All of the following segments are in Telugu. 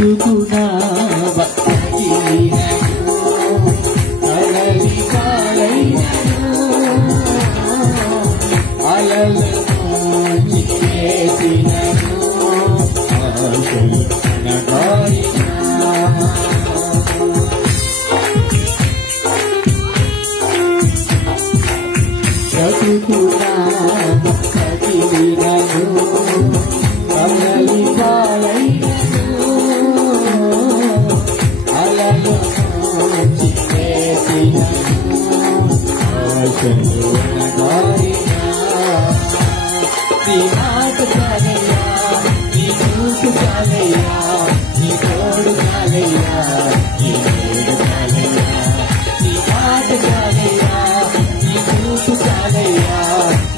బ్రతుకునా అలలి కాలైనను అలలను చేసినను ఆశలు నగారినా బ్రతుకునా కదిలినను అలలి కాలైనను అలలను ఆశలు నగారినా నీ మాట చాలయ్యా నీ చూపు చాలయ్యా నీ తోడు చాలయ్యా నీ తోడు చాలయ్యా నీ మాట చాలయ్యా నీ చూపు చాలయ్యా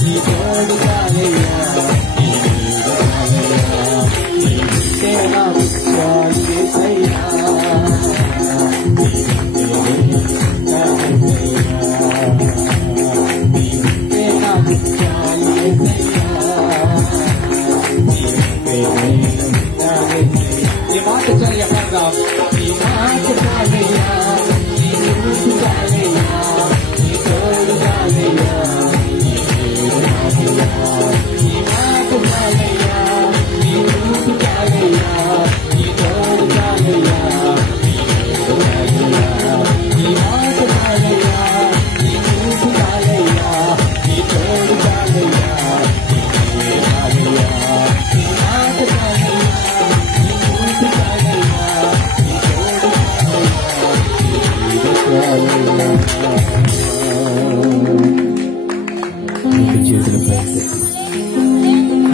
నీ తోడు చాలయ్యా నీ తోడు చాలయ్యా నీ వింటే నాకు చాలు యేసయ్యా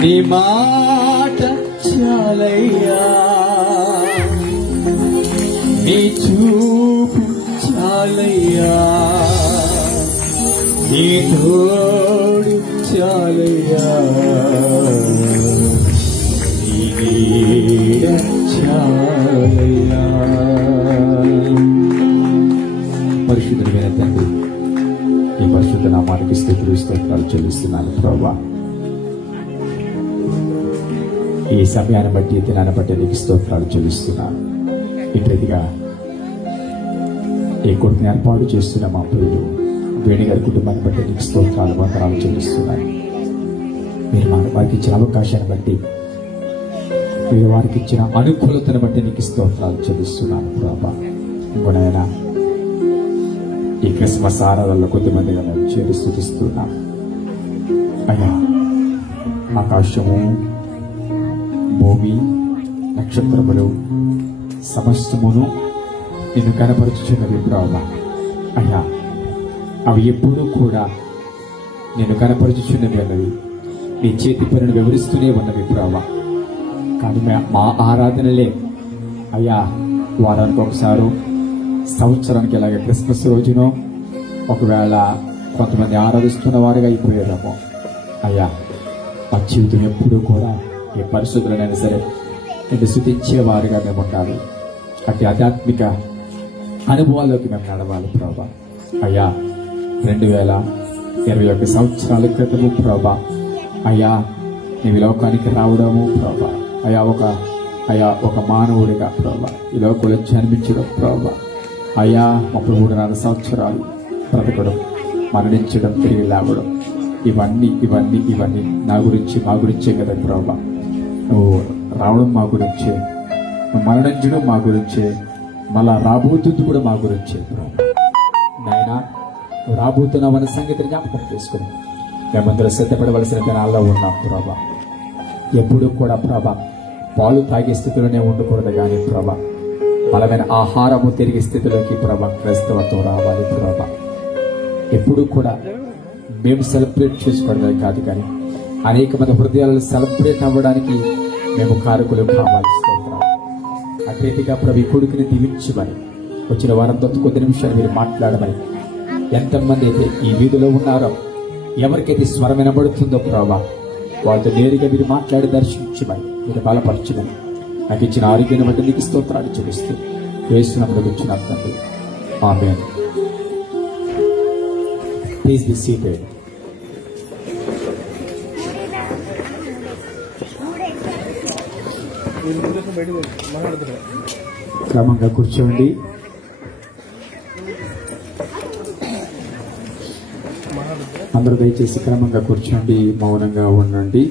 నీ మాట చాలయ్యా నీ చూపు చాలయ్యా నీ తోడు చాలయ్యా నీ నీడ చాలయ్యా. పరిశుద్ధమైన తండ్రి ఈ పరిశుద్ధ నామానికి స్తుతులు స్తోత్రాలు చెల్లిస్తున్నాను ప్రభువా. ఈ సమయాన్ని బట్టి దినాన్ని బట్టి నీకు స్తోత్రాలు చెల్లిస్తున్నాను. ఇటుగా ఈ కొడుకుని ఏర్పాటు చేస్తున్న మా ప్రియులు వేణి గారి కుటుంబాన్ని బట్టి నీకు స్తోత్రాలు వందనాలు చెల్లిస్తున్నాను. మీరు వారికి ఇచ్చిన అవకాశాన్ని బట్టి మీరు వారికి ఇచ్చిన అనుకూలతను బట్టి నీకు స్తోత్రాలు చెల్లిస్తున్నాను ప్రభా. ఇంకొనైనా ఈ క్రిస్మస్ ఆరాధనలో కొద్దిమందిగా మేము చేరి స్తుతిస్తున్నాం అయ్యా. ఆకాశము భూమి నక్షత్రములు సమస్తమును నిన్ను కనపరుచుచున్నవి ప్రభా అయ్యా. అవి ఎప్పుడూ కూడా నేను కనపరుచుచున్నవి అన్నవి నీ చేతి పనిని వివరిస్తూనే ఉన్నవి ప్రభా. కానీ మా ఆరాధనలే అయ్యా వారానికి ఒకసారి సంవత్సరానికి ఇలాగే క్రిస్మస్ రోజునో ఒకవేళ కొంతమంది ఆరాధిస్తున్న వారుగా అయిపోయేదాము అయ్యా. మా జీవితం ఎప్పుడూ కూడా ఏ పరిస్థితులైనా సరే నేను స్తుతించేవారుగా మేము ఉండాలి. అతి ఆధ్యాత్మిక అనుభవాల్లోకి మేము నడవాలి ప్రభా అయ్యా. 2021 సంవత్సరాల క్రితము ప్రభా అయ్యా నీవు లోకానికి రావడము ప్రభా అయ్యా ఒక మానవుడిగా ప్రభా ఈ లోకంలో జన్మించడం ప్రభా అయ్యా 34 సంవత్సరాలు బ్రతకడం మరణించడం తిరిగి లేవడం ఇవన్నీ నా గురించి మా గురించే కదా ప్రభా. నువ్వు రావడం మా గురించే, నువ్వు మరణించడం మా గురించే, మళ్ళా రాబోతుంది కూడా మా గురించే ప్రభా. నాయనా నువ్వు రాబోతున్నావన్న సంగతిని జ్ఞాపకం చేసుకుని మేమందరూ సిద్ధపడవలసిన దినాల్లో ఉన్నాం ప్రభా. ఎప్పుడూ కూడా ప్రభా పాలు తాగే స్థితిలోనే ఉండకూడదు కానీ ప్రభా బలమైన ఆహారము తిరిగే స్థితిలోకి ప్రభా క్రైస్తవత్వం రావాలి ప్రభా. ఎప్పుడు కూడా మేము సెలబ్రేట్ చేసుకోవడమే కాదు కానీ అనేక మంది హృదయాలను సెలబ్రేట్ అవ్వడానికి మేము కారకులు కావాలి. అటు రీతిగా ప్రభు కొడుకుని దీవించమని వచ్చిన వారంతో కొద్ది నిమిషాలు మీరు మాట్లాడమని ఎంతమంది అయితే ఈ వీధిలో ఉన్నారో ఎవరికైతే స్వరం వినబడుతుందో ప్రభా వాళ్ళతో నేరుగా మీరు మాట్లాడి దర్శించమని మీరు బలపరచమని నాకు ఇచ్చిన ఆరోగ్యాన్ని బట్టి నీకు స్తోత్రాలు చెల్లిస్తూ యేసునామములో ఇచ్చిన తండ్రి ఆమేన్. Please be seated. క్రమంగా కూర్చోండి. అందరూ దయచేసి క్రమంగా కూర్చోండి, మౌనంగా ఉండండి.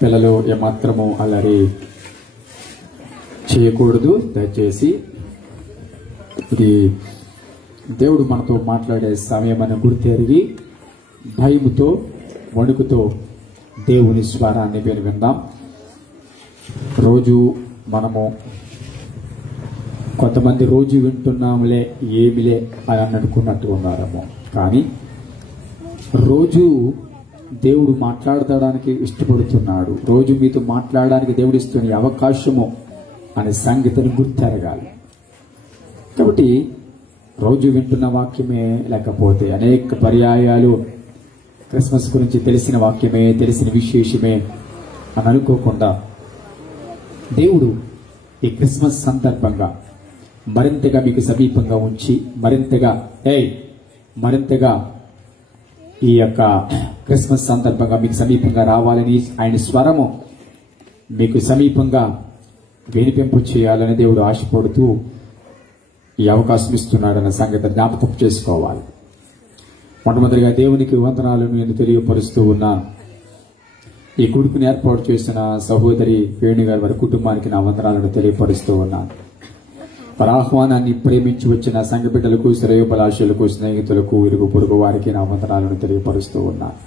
పిల్లలు ఏమాత్రము అల్లరి చేయకూడదు దయచేసి. ఇది దేవుడు మనతో మాట్లాడే సమయం అని గుర్తెరిగి భయముతో వణుకుతో దేవుని స్వరాన్ని విందాం. రోజు మనము కొంతమంది రోజు వింటున్నాములే ఏమిలే అని అనుకున్నట్టు ఉన్నారేమో, కానీ రోజు దేవుడు మాట్లాడడానికి ఇష్టపడుతున్నాడు. రోజు మీతో మాట్లాడడానికి దేవుడు ఇస్తున్న అవకాశము అనే సంగతిని గుర్తెరగాలి. కాబట్టి రోజు వింటున్న వాక్యమే, లేకపోతే అనేక పర్యాయాలు క్రిస్మస్ గురించి తెలిసిన వాక్యమే, తెలిసిన విశేషమే అని అనుకోకుండా దేవుడు ఈ క్రిస్మస్ సందర్భంగా మరింతగా మీకు సమీపంగా ఉంచి మరింతగా ఈ యొక్క క్రిస్మస్ సందర్భంగా మీకు సమీపంగా రావాలని, ఆయన స్వరము మీకు సమీపంగా వినిపింపు చేయాలని దేవుడు ఆశపడుతూ ఈ అవకాశం ఇస్తున్నాడన్న సంగతి జ్ఞాపకం చేసుకోవాలి. మొట్టమొదటిగా దేవునికి వందనాలను నేను తెలియపరుస్తూ ఉన్నాను. ఈ గుడిని ఏర్పాటు చేసిన సహోదరి వేణు గారి వారి కుటుంబానికి నా వందనాలను తెలియపరుస్తూ ఉన్నాను. వారి ఆహ్వానాన్ని ప్రేమించి వచ్చిన సంఘ బిడ్డలకు, శ్రేయోభిలాషులకు, స్నేహితులకు, ఇరుగు పొరుగు వారికి నా వందనాలను తెలియపరుస్తూ ఉన్నాను.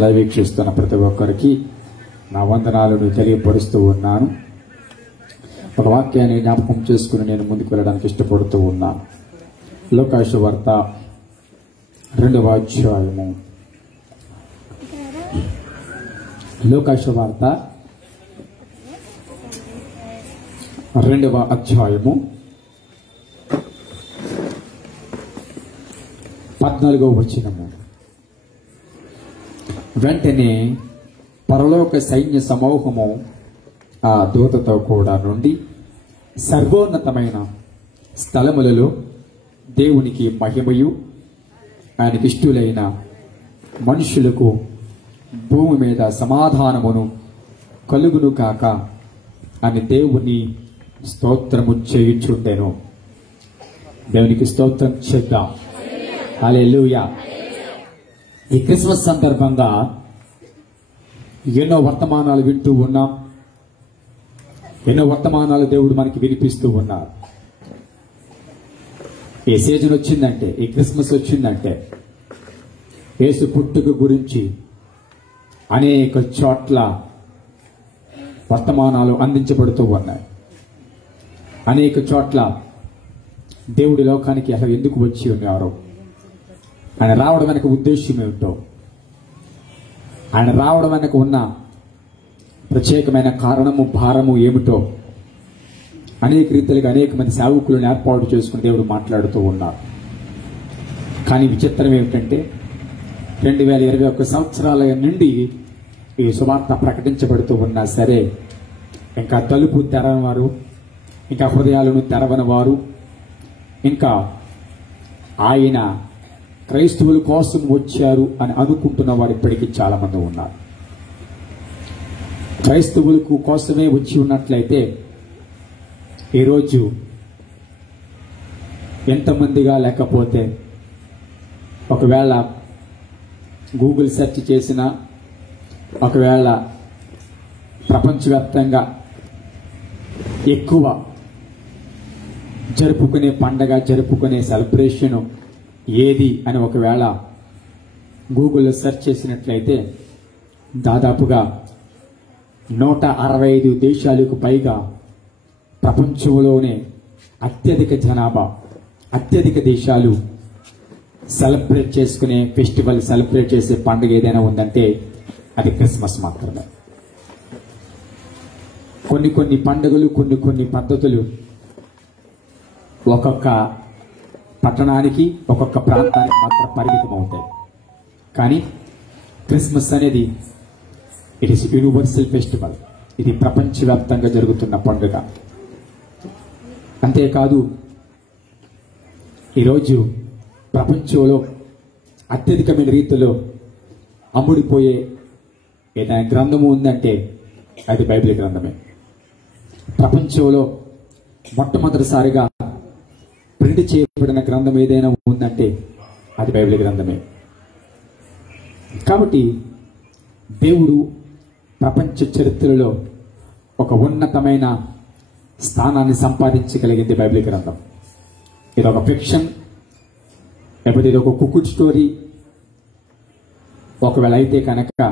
లైవ్ వీక్షిస్తున్న ప్రతి ఒక్కరికి నా వందనాలను తెలియపరుస్తూ ఉన్నాను. ఒక వాక్యాన్ని జ్ఞాపకం చేసుకుని నేను ముందుకు వెళ్ళడానికి ఇష్టపడుతూ ఉన్నాను. లోకాసు వార్త 2వ అధ్యాయము. లోకాసు వార్త 2వ అధ్యాయము 14వ వచనము. వెంటనే పరలోక సైన్య సమూహము ఆ దూతతో కూడా నుండి సర్వోన్నతమైన స్థలములలో దేవునికి మహిమయు, ఆయనకి ఇష్టులైన మనుషులకు భూమి మీద సమాధానమును కలుగును కాక అని దేవుని స్తోత్రము చేయుచుండెను. దేవునికి స్తోత్రం చేద్దాం. హల్లెలూయా. ఈ క్రిస్మస్ సందర్భంగా ఎన్నో వర్తమానాలు వింటూ ఉన్నాం. ఎన్నో వర్తమానాలు దేవుడు మనకి వినిపిస్తూ ఉన్నారు. ఈ సీజన్ వచ్చిందంటే, ఈ క్రిస్మస్ వచ్చిందంటే యేసు పుట్టుక గురించి అనేక చోట్ల వర్తమానాలు అందించబడుతూ ఉన్నాయి. అనేక చోట్ల దేవుడి లోకానికి అసలు ఎందుకు వచ్చి ఉన్నారో, ఆయన రావడం వెనక ఉద్దేశం ఏమిటో, ఆయన రావడం వెనక ఉన్న ప్రత్యేకమైన కారణము, భారము ఏమిటో అనేక రీతిలుగా అనేక మంది సేవకులను ఏర్పాటు చేసుకుని దేవుడు మాట్లాడుతూ ఉన్నారు. కానీ విచిత్రం ఏమిటంటే 2021 సంవత్సరాల నుండి ఈ సువార్త ప్రకటించబడుతూ ఉన్నా సరే ఇంకా తలుపు తెరవని వారు, ఇంకా హృదయాలను తెరవని వారు, ఇంకా ఆయన క్రైస్తవుల కోసం వచ్చారు అని అనుకుంటున్న వారు ఇప్పటికీ చాలా మంది ఉన్నారు. క్రైస్తవులకు కోసమే వచ్చి ఉన్నట్లయితే ఈరోజు ఎంతమందిగా, లేకపోతే ఒకవేళ గూగుల్ సెర్చ్ చేసినా, ఒకవేళ ప్రపంచవ్యాప్తంగా ఎక్కువ జరుపుకునే పండగ, జరుపుకునే సెలబ్రేషన్ ఏది అని ఒకవేళ గూగుల్లో సెర్చ్ చేసినట్లయితే దాదాపుగా 165 దేశాలకు పైగా ప్రపంచంలోనే అత్యధిక జనాభా, అత్యధిక దేశాలు సెలబ్రేట్ చేసుకునే ఫెస్టివల్, సెలబ్రేట్ చేసే పండుగ ఏదైనా ఉందంటే అది క్రిస్మస్ మాత్రమే. కొన్ని పండుగలు, కొన్ని పద్ధతులు ఒక్కొక్క పట్టణానికి, ఒక్కొక్క ప్రాంతానికి మాత్రం పరిమితం అవుతాయి. కానీ క్రిస్మస్ అనేది ఇట్ ఈస్ యూనివర్సల్ ఫెస్టివల్. ఇది ప్రపంచవ్యాప్తంగా జరుగుతున్న పండుగ. అంతేకాదు ఈరోజు ప్రపంచంలో అత్యధికమైన రీతిలో అమ్ముడిపోయే ఏదైనా గ్రంథము ఉందంటే అది బైబిల్ గ్రంథమే. ప్రపంచంలో మొట్టమొదటిసారిగా ప్రింట్ చేయబడిన గ్రంథం ఏదైనా ఉందంటే అది బైబిల్ గ్రంథమే. కాబట్టి దేవుడు ప్రపంచ చరిత్రలో ఒక ఉన్నతమైన స్థానాన్ని సంపాదించగలిగింది బైబిల్ గ్రంథం. ఇది ఒక ఫిక్షన్, లేకపోతే ఇది ఒక కుక్కుడ్ స్టోరీ ఒకవేళ అయితే కనుక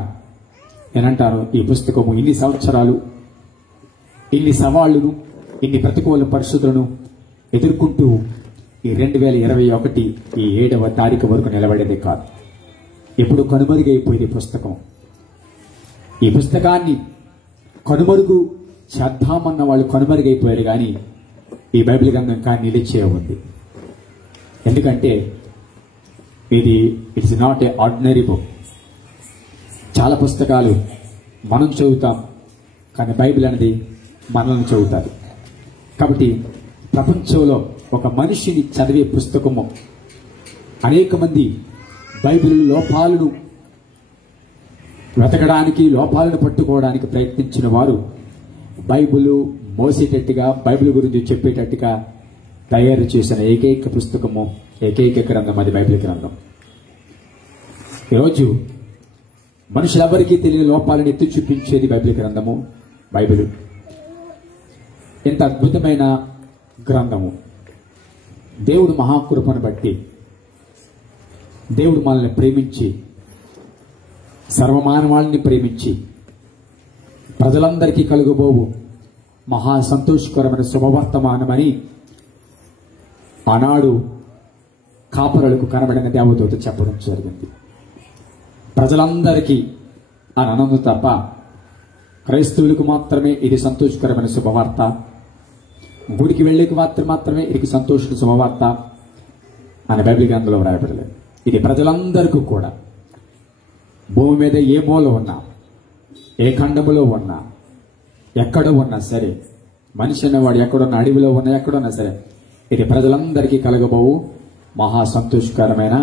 నేనంటాను, ఈ పుస్తకము ఇన్ని సంవత్సరాలు, ఇన్ని సవాళ్లను, ఇన్ని ప్రతికూల పరిస్థితులను ఎదుర్కొంటూ ఈ 2021 ఈ 7వ తారీఖు వరకు నిలబడేదే కాదు. ఎప్పుడు కనుమరుగైపోయింది పుస్తకం. ఈ పుస్తకాన్ని కనుమరుగు చేద్దామన్న వాళ్ళు కనుమరుగైపోయారు, కానీ ఈ బైబిల్ గ్రంథం కానీ నిలిచే ఉంది. ఎందుకంటే it's not a ordinary book. చాలా పుస్తకాలు మనం చదువుతాం, కానీ బైబిల్ అనేది మనల్ని చదువుతారు. కాబట్టి ప్రపంచంలో ఒక మనిషిని చదివే పుస్తకము, అనేక మంది బైబిల్ లోపాలను వెతకడానికి, లోపాలను పట్టుకోవడానికి ప్రయత్నించిన వారు బైబిల్ మోసేటట్టుగా, బైబిల్ గురించి చెప్పేటట్టుగా తయారు చేసిన ఏకైక పుస్తకము, ఏకైక గ్రంథం అది బైబిల్ గ్రంథం. ఈరోజు మనుషులెవరికీ తెలియని లోపాలను ఎత్తి చూపించేది బైబిల్ గ్రంథము. బైబిల్ ఎంత అద్భుతమైన గ్రంథము. దేవుడు మహాకృపను బట్టి దేవుడు మనల్ని ప్రేమించి, సర్వమానవాళిని ప్రేమించి, ప్రజలందరికీ కలుగబోవు మహా సంతోషకరమైన శుభవర్తమానమని ఆనాడు కాపురులకు కనబడిన దేవదూత చెప్పడం జరిగింది. ప్రజలందరికీ అని అనందు తప్ప క్రైస్తవులకు మాత్రమే ఇది సంతోషకరమైన శుభవార్త, గుడికి వెళ్ళేకి మాత్రమే ఇది సంతోష శుభవార్త అని బైబిల్ గ్రంథంలో వ్రాయబడలేదు. ఇది ప్రజలందరికీ కూడా, భూమి మీద ఏ మూల ఉన్నా, ఏ ఖండములో ఉన్నా, ఎక్కడ ఉన్నా సరే, మనిషి అనేవాడు ఎక్కడున్నా, అడవిలో ఉన్నా, ఎక్కడున్నా సరే, ఇది ప్రజలందరికీ కలగబోవు మహా సంతోషకరమైన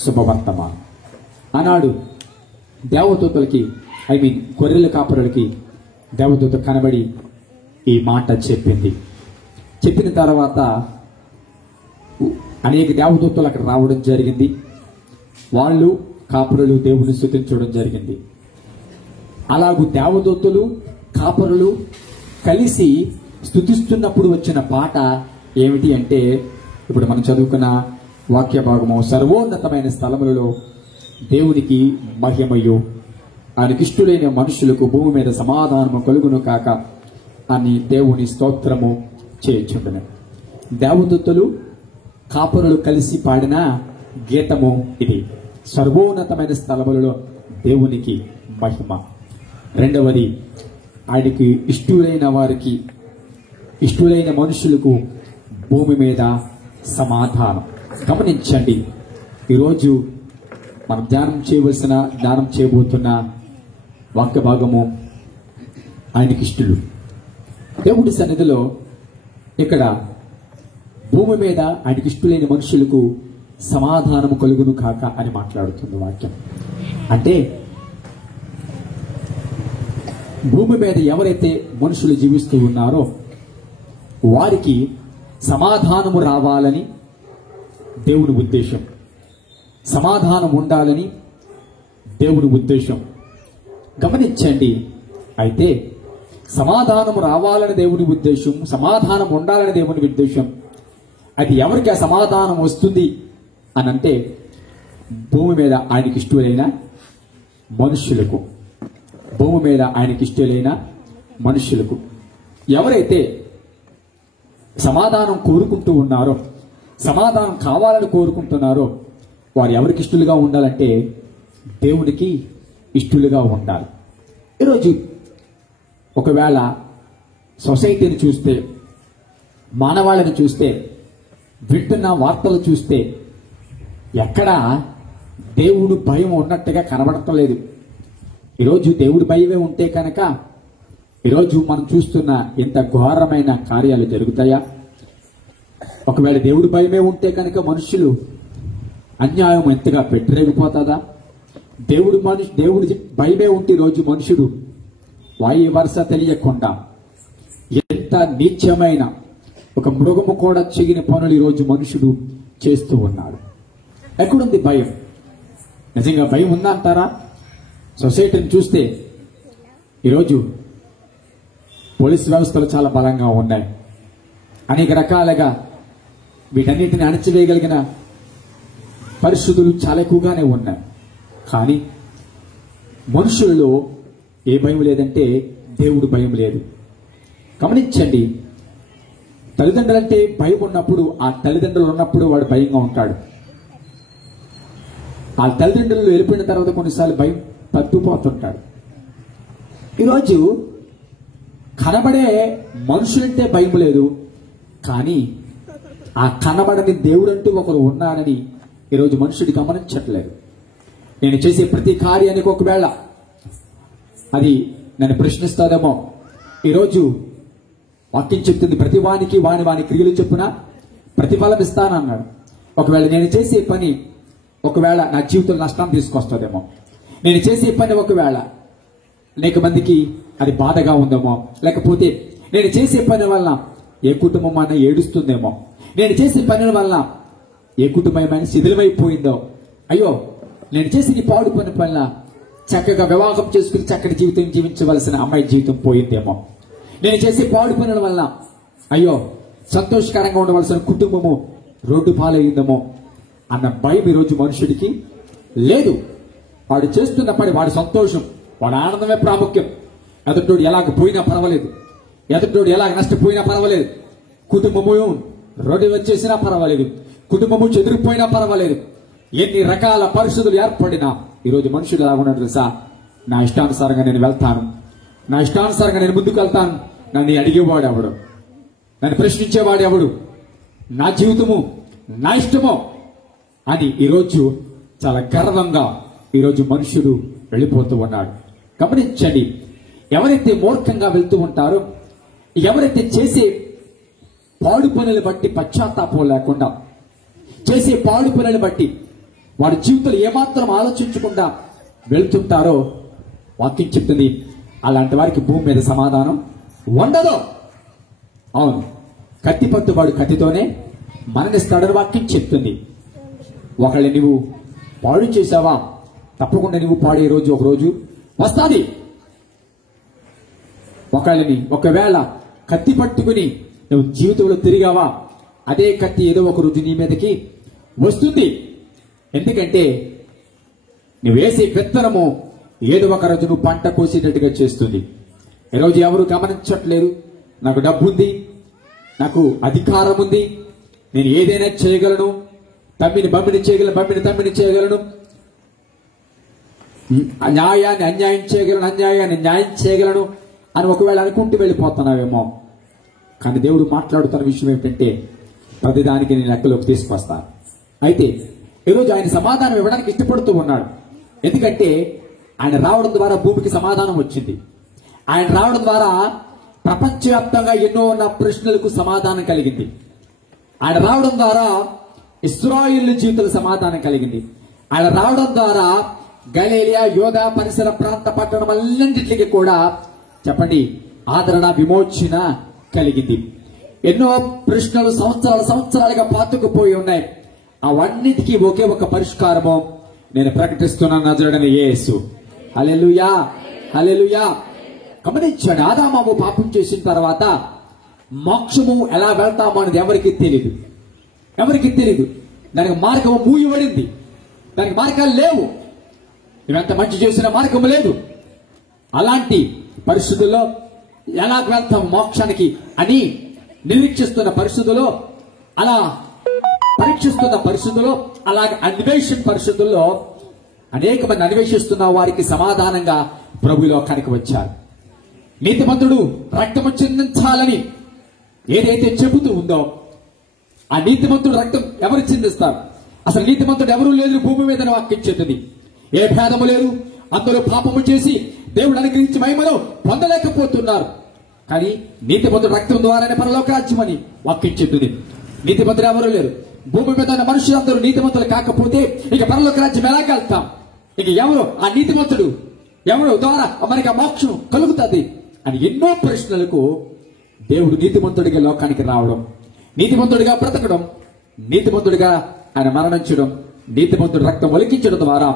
శుభవర్తమానం. ఆనాడు దేవదూతలకి, గొర్రెల కాపురులకి దేవదూత కనబడి ఈ మాట చెప్పింది. చెప్పిన తర్వాత అనేక దేవదూతలు అక్కడ రావడం జరిగింది. వాళ్ళు కాపురులు దేవుని స్తుతించడం జరిగింది. అలాగూ దేవదూతలు కాపురులు కలిసి స్తుతిస్తున్నప్పుడు వచ్చిన పాట ఏమిటి అంటే, ఇప్పుడు మనం చదువుకున్న వాక్య భాగము, సర్వోన్నతమైన స్థలములలో దేవునికి మహిమయు, ఆయనకిష్టులైన మనుషులకు భూమి మీద సమాధానము కలుగును కాక అని దేవుని స్తోత్రము చేయుచుండెను. దేవదూతలు కాపురులు కలిసి పాడిన గీతము ఇది. సర్వోన్నతమైన స్థలములలో దేవునికి మహిమ. రెండవది, ఆయనకి ఇష్టులైన వారికి, ఇష్టులైన మనుషులకు భూమి మీద సమాధానం. గమనించండి, ఈరోజు మనం ధ్యానం చేయబోతున్న వాక్య భాగము ఆయనకిష్టులు. దేవుడి సన్నిధిలో ఇక్కడ భూమి మీద ఆయనకిష్టులైన మనుషులకు సమాధానము కలుగును కాక అని మాట్లాడుతుంది వాక్యం. అంటే భూమి మీద ఎవరైతే మనుషులు జీవిస్తూ ఉన్నారో వారికి సమాధానము రావాలని దేవుని ఉద్దేశం, సమాధానం ఉండాలని దేవుని ఉద్దేశం. గమనించండి, అయితే సమాధానం రావాలని దేవుని ఉద్దేశం, సమాధానం ఉండాలని దేవుని ఉద్దేశం. అది ఎవరికి ఆ సమాధానం వస్తుంది అనంటే, భూమి మీద ఆయనకి ఇష్టలైన మనుష్యులకు, భూమి మీద ఆయనకి ఇష్టలైన మనుష్యులకు. ఎవరైతే సమాధానం కోరుకుంటూ ఉన్నారో, సమాధానం కావాలని కోరుకుంటున్నారో, వారు ఎవరికి ఇష్టలుగా ఉండాలంటే దేవునికి ఇష్టలుగా ఉండాలి. ఈరోజు ఒకవేళ సొసైటీని చూస్తే, మానవాళిని చూస్తే, వింటున్న వార్తలు చూస్తే ఎక్కడ దేవుడు భయం ఉన్నట్టుగా కనబడటం లేదు. ఈరోజు దేవుడి భయమే ఉంటే కనుక ఈరోజు మనం చూస్తున్న ఇంత ఘోరమైన కార్యాలు జరుగుతాయా? ఒకవేళ దేవుడి భయమే ఉంటే కనుక మనుషులు అన్యాయం ఎంతగా పెట్టిరేగిపోతుందా? దేవుడి భయమే ఉంటే రోజు మనుషుడు వాయు వరుస తెలియకుండా ఎంత నీచమైన ఒక మృగము కూడా చెయ్యని పనులు ఈరోజు మనుషుడు చేస్తూ ఉన్నాడు. ఎక్కడుంది భయం? నిజంగా భయం ఉందా అంటారా? సొసైటీని చూస్తే ఈరోజు పోలీసు వ్యవస్థలు చాలా బలంగా ఉన్నాయి. అనేక రకాలుగా వీటన్నిటిని అణచివేయగలిగిన పరిస్థితులు చాలా ఎక్కువగానే ఉన్నాయి. కానీ మనుషులలో ఏ భయం లేదంటే దేవుడు భయం లేదు. గమనించండి, తల్లిదండ్రులంటే భయం ఉన్నప్పుడు, ఆ తల్లిదండ్రులు ఉన్నప్పుడు వాడు భయంగా ఉంటాడు. ఆ తల్లిదండ్రులు వెళ్ళిపోయిన తర్వాత కొన్నిసార్లు భయం తప్పిపోతుంటాడు. ఈరోజు కనబడే మనుషులంటే భయం లేదు, కానీ ఆ కనబడని దేవుడంటూ ఒకరు ఉన్నారని ఈరోజు మనుషుడు గమనించట్లేదు. నేను చేసే ప్రతి కార్యానికి ఒకవేళ అది నన్ను ప్రశ్నిస్తాదేమో. ఈరోజు వాక్యం చెప్తుంది, ప్రతి వానికి వాని క్రియలు చొప్పున ప్రతిఫలం ఇస్తానన్నాడు. ఒకవేళ నేను చేసే పని ఒకవేళ నా జీవితంలో నష్టాన్ని తీసుకొస్తుందేమో, నేను చేసే పని ఒకవేళ అనేక మందికి అది బాధగా ఉందేమో, లేకపోతే నేను చేసే పని వల్ల ఏ కుటుంబం అన్న ఏడుస్తుందేమో, నేను చేసే పని వల్ల ఏ కుటుంబమైన శిథిలమైపోయిందో, అయ్యో నేను చేసి ఈ పాడు పని వల్ల చక్కగా వివాహం చేసుకుని చక్కటి జీవితం జీవించవలసిన అమ్మాయి జీవితం పోయిందేమో, నేను చేసే పాడు పనుల వల్ల అయ్యో సంతోషకరంగా ఉండవలసిన కుటుంబము రోడ్డు పాలయ్యిందేమో అన్న భయం ఈరోజు మనుషుడికి లేదు. వాడు చేస్తున్న పని, వాడి సంతోషం, వాడి ఆనందమే ప్రాముఖ్యం. ఎదుటోడు ఎలాగ పోయినా పర్వాలేదు, ఎదుటోడు ఎలాగ నష్టపోయినా పర్వాలేదు, కుటుంబము రోడ్డు వచ్చేసినా పర్వాలేదు, కుటుంబము చెదిరిపోయినా పర్వాలేదు, ఎన్ని రకాల పరిస్థితులు ఏర్పడినా ఈరోజు మనుషులు ఎలా ఉన్నారు తెలుసా? నా ఇష్టానుసారంగా నేను వెళ్తాను, నా ఇష్టానుసారంగా నేను ముందుకు వెళ్తాను, నన్ను అడిగేవాడు ఎవడు, నన్ను ప్రశ్నించేవాడు ఎవడు, నా జీవితము నా ఇష్టమో అని ఈరోజు చాలా గర్వంగా ఈరోజు మనుషుడు వెళ్ళిపోతూ ఉన్నాడు. గమనించండి, ఎవరైతే మూర్ఖంగా వెళ్తూ ఉంటారో, ఎవరైతే చేసే పాడు పనులు బట్టి పశ్చాత్తాపం లేకుండా, చేసే పాడు పనులు బట్టి వాడి జీవితంలో ఏమాత్రం ఆలోచించకుండా వెళ్తుంటారో, వాక్యం చెప్తుంది అలాంటి వారికి భూమి మీద సమాధానం ఉండదు. అవును, కత్తిపత్తు వాడు కత్తితోనే మరణిస్తాడని వాక్యం చెప్తుంది. ఒకళ్ళని నువ్వు పాడు చేసావా, తప్పకుండా నువ్వు పాడే రోజు ఒక రోజు వస్తుంది. ఒకళ్ళని ఒకవేళ కత్తి పట్టుకుని నువ్వు జీవితంలో తిరిగావా, అదే కత్తి ఏదో ఒక రోజు నీ మీదకి వస్తుంది. ఎందుకంటే నువ్వు వేసే విత్తనము ఏదో ఒక రోజు నువ్వు పంట కోసేటట్టుగా చేస్తుంది. ఈరోజు ఎవరు గమనించట్లేదు, నాకు డబ్బు ఉంది, నాకు అధికారం ఉంది, నేను ఏదైనా చేయగలను, తమ్మిని బమ్మిని చేయగలను, బమ్మిని తమ్మిని చేయగలను, న్యాయాన్ని అన్యాయం చేయగలను, అన్యాయాన్ని న్యాయం చేయగలను అని ఒకవేళ అనుకుంటూ వెళ్ళిపోతున్నావేమో. కానీ దేవుడు మాట్లాడుతున్న విషయం ఏమిటంటే ప్రతిదానికి నేను లెక్కలోకి తీసుకొస్తాను. అయితే ఈరోజు ఆయన సమాధానం ఇవ్వడానికి ఇష్టపడుతూ ఉన్నాడు. ఎందుకంటే ఆయన రావడం ద్వారా భూమికి సమాధానం వచ్చింది. ఆయన రావడం ద్వారా ప్రపంచవ్యాప్తంగా ఎన్నో ఉన్న ప్రశ్నలకు సమాధానం కలిగింది. ఆయన రావడం ద్వారా ఇశ్రాయేలు జీవితాల సమాధానం కలిగింది. ఆయన రావడం ద్వారా గలిలయ, యోధా పరిసర ప్రాంత పట్టణములన్నింటికి కూడా చెప్పండి ఆదరణ, విమోచన కలిగింది. ఎన్నో ప్రశ్నలు సంవత్సరాలుగా పాతుకుపోయి ఉన్నాయి. అవన్నిటికీ ఒకే ఒక పరిష్కారము నేను ప్రకటిస్తున్నాను, నజరేయుడైన యేసు. హల్లెలూయా, హల్లెలూయా. గమనించండి, ఆదాము పాపం చేసిన తర్వాత మోక్షము ఎలా వెళ్తామో అనేది ఎవరికి తెలియదు, ఎవరికి తెలియదు. దానికి మార్గము మూయబడింది, దానికి మార్గాలు లేవు. నువ్వెంత మంచి చేసిన మార్గము లేదు. అలాంటి పరిస్థితుల్లో ఎలా వెళ్తాం మోక్షానికి అని నిరీక్షిస్తున్న పరిస్థితుల్లో, అలా పరీక్షిస్తున్న పరిస్థితుల్లో, అలాగే అన్వేషణ పరిస్థితుల్లో అనేక మంది అన్వేషిస్తున్న వారికి సమాధానంగా ప్రభు లోకానికి వచ్చారు. నీతిమంతుడు రక్తము చిందించాలని ఏదైతే చెబుతూ ఉందో, ఆ నీతిమంతుడు రక్తం ఎవరు చిందిస్తారు? అసలు నీతిమంతుడు ఎవరూ లేదు భూమి మీద వాక్యం చెప్తుంది. ఏ భేదము లేదు, అందరూ పాపము చేసి దేవుడు అనుగ్రహించి మహిమను పొందలేకపోతున్నారు. కానీ నీతిమంతుడు రక్తం ద్వారానే పరలోక రాజ్యం అని వాక్యం చెప్తుంది. నీతిమంతుడు ఎవరూ లేరు భూమి మీద ఉన్న మనుషులందరూ నీతిమంతులు కాకపోతే ఇక పరలోక రాజ్యం ఎలా వెళ్తాం? ఇక ఎవరు ఆ నీతిమంతుడు, ఎవరు ద్వారా మనకి ఆ మోక్షం కలుగుతుంది అని ఎన్నో ప్రశ్నలకు దేవుడు నీతిమంతుడిగా లోకానికి రావడం, నీతిమంతుడిగా బ్రతకడం, నీతిమంతుడిగా ఆయన మరణించడం, నీతిమంతుడి రక్తం ఒలికించడం ద్వారా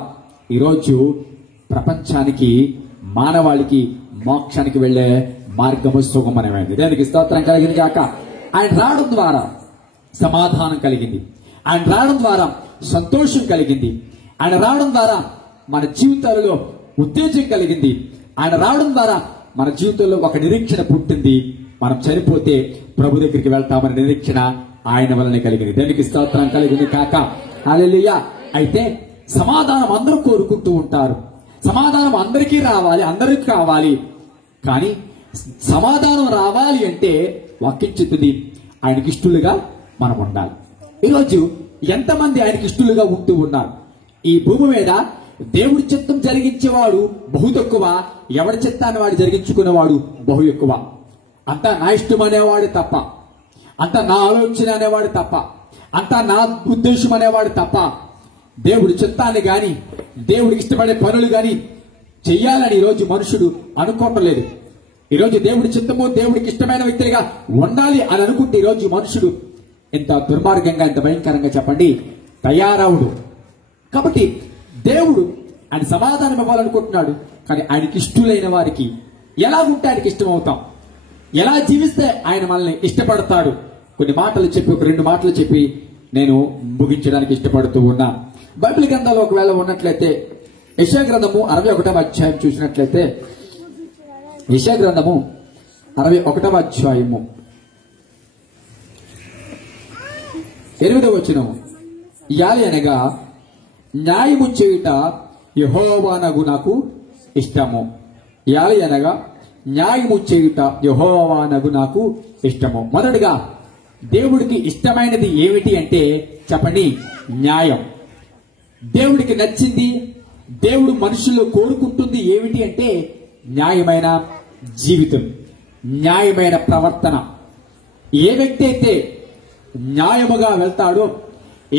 ఈరోజు ప్రపంచానికి, మానవాళికి మోక్షానికి వెళ్లే మార్గము సుగమనమైంది. దానికి స్తోత్రం కలిగింది కాక. ఆయన రావడం ద్వారా సమాధానం కలిగింది, ఆయన రావడం ద్వారా సంతోషం కలిగింది, ఆయన రావడం ద్వారా మన జీవితాలలో ఉత్తేజం కలిగింది, ఆయన రావడం ద్వారా మన జీవితంలో ఒక నిరీక్షణ పుట్టింది. మనం చనిపోతే ప్రభు దగ్గరికి వెళ్తామనే నిరీక్షణ ఆయన వలనే కలిగింది. దానికి స్తోత్రం కలిగింది కాక. హల్లెలూయా. అయితే సమాధానం అందరూ కోరుకుంటూ ఉంటారు, సమాధానం అందరికీ రావాలి, అందరికీ కావాలి. కానీ సమాధానం రావాలి అంటే వాక్యం చెప్తుంది ఆయనకి ఇష్టలుగా మనం ఉండాలి. ఈరోజు ఎంతమంది ఆయనకి ఇష్టలుగా ఉంటూ ఉన్నారు? ఈ భూమి మీద దేవుడి చిత్తం జరిగించేవాడు బహు తక్కువ, ఎవడి చిత్తాన్ని వాడు జరిగించుకునేవాడు బహు ఎక్కువ. అంతా నా ఇష్టం అనేవాడు తప్ప, అంతా నా ఆలోచన అనేవాడు తప్ప, అంతా నా ఉద్దేశం అనేవాడు తప్ప, దేవుడి చిత్తాన్ని గాని దేవుడికి ఇష్టపడే పనులు గాని చెయ్యాలని ఈరోజు మనుషుడు అనుకోవటం లేదు. ఈరోజు దేవుడి చిత్తము, దేవుడికి ఇష్టమైన వ్యక్తిగా ఉండాలి అని అనుకుంటే ఈరోజు మనుషుడు ఎంత దుర్మార్గంగా, ఎంత భయంకరంగా చెప్పండి తయారవుడు. కాబట్టి దేవుడు ఆయన సమాధానం ఇవ్వాలనుకుంటున్నాడు. కానీ ఆయనకి ఇష్టలైన వారికి ఎలా ఉంటే ఆయనకి ఇష్టం అవుతాం, ఎలా జీవిస్తే ఆయన మనల్ని ఇష్టపడతాడు. కొన్ని మాటలు చెప్పి, ఒక 2 మాటలు చెప్పి నేను ముగించడానికి ఇష్టపడుతూ ఉన్నా. బైబిల్ గ్రంథంలో ఒకవేళ ఉన్నట్లయితే యెషయా గ్రంథము 61వ అధ్యాయం చూసినట్లయితే, యెషయా గ్రంథము 61వ అధ్యాయము 8వ వచనము, యాలి అనగా న్యాయము చేయుట యెహోవానగు నాకు ఇష్టము. యాలి అనగా న్యాయము చేయుట యెహోవానగు నాకు ఇష్టము. మొదటిగా దేవుడికి ఇష్టమైనది ఏమిటి అంటే చెప్పండి, న్యాయం. దేవుడికి నచ్చింది, దేవుడు మనుషులు కోరుకుంటుంది ఏమిటి అంటే న్యాయమైన జీవితం, న్యాయమైన ప్రవర్తన. ఏ వ్యక్తి అయితే న్యాయముగా వెళ్తాడో,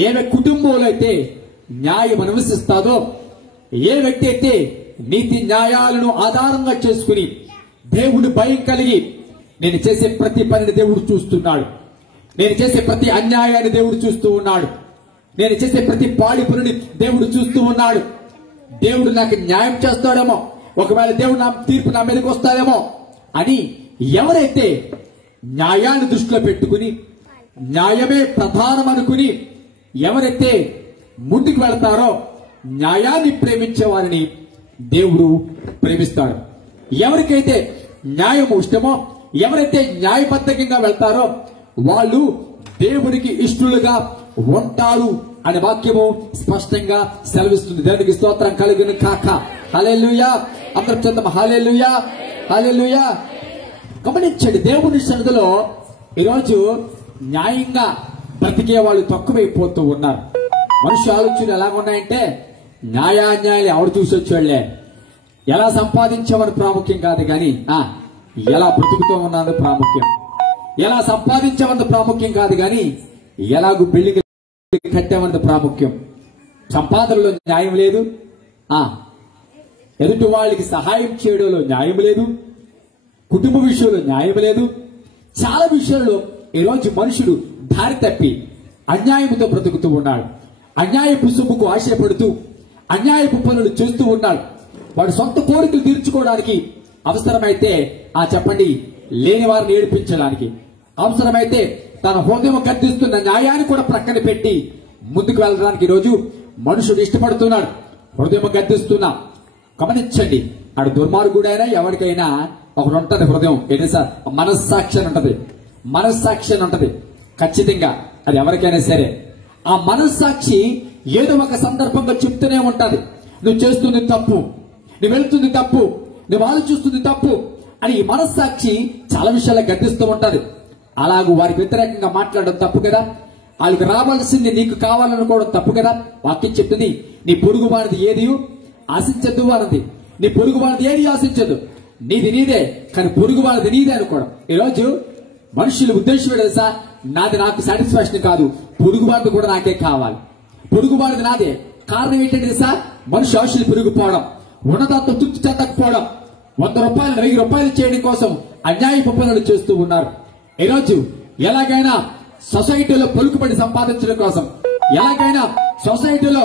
ఏ కుటుంబంలో అయితే న్యాయం అనువసిస్తాడో, ఏ వ్యక్తి అయితే నీతి న్యాయాలను ఆధారంగా చేసుకుని దేవుడు భయం కలిగి నేను చేసే ప్రతి పనిని దేవుడు చూస్తున్నాడు, నేను చేసే ప్రతి అన్యాయాన్ని దేవుడు చూస్తూ ఉన్నాడు, నేను చేసే ప్రతి పాడి పనిని దేవుడు చూస్తూ ఉన్నాడు, దేవుడు నాకు న్యాయం చేస్తాడేమో, ఒకవేళ దేవుడు నా తీర్పు నా మీదకి వస్తాడేమో అని ఎవరైతే న్యాయాన్ని దృష్టిలో పెట్టుకుని, న్యాయమే ప్రధానం అనుకుని ఎవరైతే ముందుకు వెళ్తారో, న్యాయాన్ని ప్రేమించే వారిని దేవుడు ప్రేమిస్తాడు. ఎవరికైతే న్యాయం ఇష్టమో, ఎవరైతే న్యాయబద్ధంగా వెళ్తారో వాళ్ళు దేవునికి ఇష్టలుగా ఉంటారు అనే వాక్యము స్పష్టంగా సెలవిస్తుంది. దేవునికి స్తోత్రం కలుగును కాక. హల్లెలూయా. అందరూ చెప్తాం హల్లెలూయా, హల్లెలూయా. గమనించండి, దేవుని సన్నిధిలో ఈరోజు న్యాయంగా బ్రతికే వాళ్ళు తక్కువైపోతూ ఉన్నారు. మనుషుల ఆలోచనలు ఎలా ఉన్నాయంటే న్యాయాన్యాయాలు ఎవరు చూసి వచ్చేళ్లే, ఎలా సంపాదించామని ప్రాముఖ్యం కాదు కానీ ఎలా బ్రతుకుతూ ఉన్నది ప్రాముఖ్యం, ఎలా సంపాదించామన్నది ప్రాముఖ్యం కాదు కానీ ఎలాగూ బిల్డింగ్ కట్టామన్నది ప్రాముఖ్యం. సంపాదనలో న్యాయం లేదు, ఎదుటి వాళ్ళకి సహాయం చేయడంలో న్యాయం లేదు, కుటుంబ విషయంలో న్యాయం లేదు. చాలా విషయాల్లో ఈరోజు మనుషుడు దారి తప్పి అన్యాయంతో బ్రతుకుతూ ఉన్నాడు. అన్యాయపు సొమ్ముకు ఆశపడుతూ అన్యాయపు పనులు చేస్తూ ఉన్నాడు. వాడు సొంత కోరికలు తీర్చుకోవడానికి, అవసరమైతే చెప్పండి లేని వారిని ఏడిపించడానికి, అవసరమైతే తన హృదయం గద్దిస్తున్న న్యాయాన్ని కూడా ప్రక్కన పెట్టి ముందుకు వెళ్ళడానికి ఈరోజు మనుషుడు ఇష్టపడుతున్నాడు. హృదయం గద్దిస్తున్నా. గమనించండి, ఆడు దుర్మార్గుడైనా ఎవరికైనా ఒకటి ఉంటది హృదయం. ఏంటి సార్? మనస్సాక్షి అని ఉంటది, మనస్సాక్షి అని ఉంటది. ఖచ్చితంగా అది ఎవరికైనా సరే ఆ మనస్సాక్షి ఏదో ఒక సందర్భంగా చెప్తూనే ఉంటది, నువ్వు చేస్తుంది తప్పు, నువ్వు వెళ్తుంది తప్పు, నువ్వు ఆలోచిస్తుంది తప్పు అని ఈ మనస్సాక్షి చాలా విషయాలు గద్దిస్తూ ఉంటది. అలాగూ వారికి వ్యతిరేకంగా మాట్లాడడం తప్పు కదా, వాళ్ళకి రావాల్సింది నీకు కావాలనుకోవడం తప్పు కదా. వాక్యం చెప్తుంది నీ పొరుగు వాడిది ఏది ఆశించద్దు అన్నది. నీ పొరుగు వాడిది ఏది ఆశించదు, నీది నీదే కానీ పొరుగు వాడిది నీదే అనుకోవడం. ఈరోజు మనుషుల ఉద్దేశం తెలుసా, నాది నాకు సాటిస్ఫాక్షన్ కాదు, పొరుగుబాటు కూడా నాకే కావాలి, పొరుగుబాటుది నాదే. కారణం ఏంటంటే తెలుసా, మనిషి ఆశలు పెరిగిపోవడం, ఉన్నదాంతో తృప్తి చెందకపోవడం, 100 రూపాయలు 1000 రూపాయలు చేయడం కోసం అన్యాయపు పనులు చేస్తూ ఉన్నారు. ఈరోజు ఎలాగైనా సొసైటీలో పలుకుబడి సంపాదించడం కోసం, ఎలాగైనా సొసైటీలో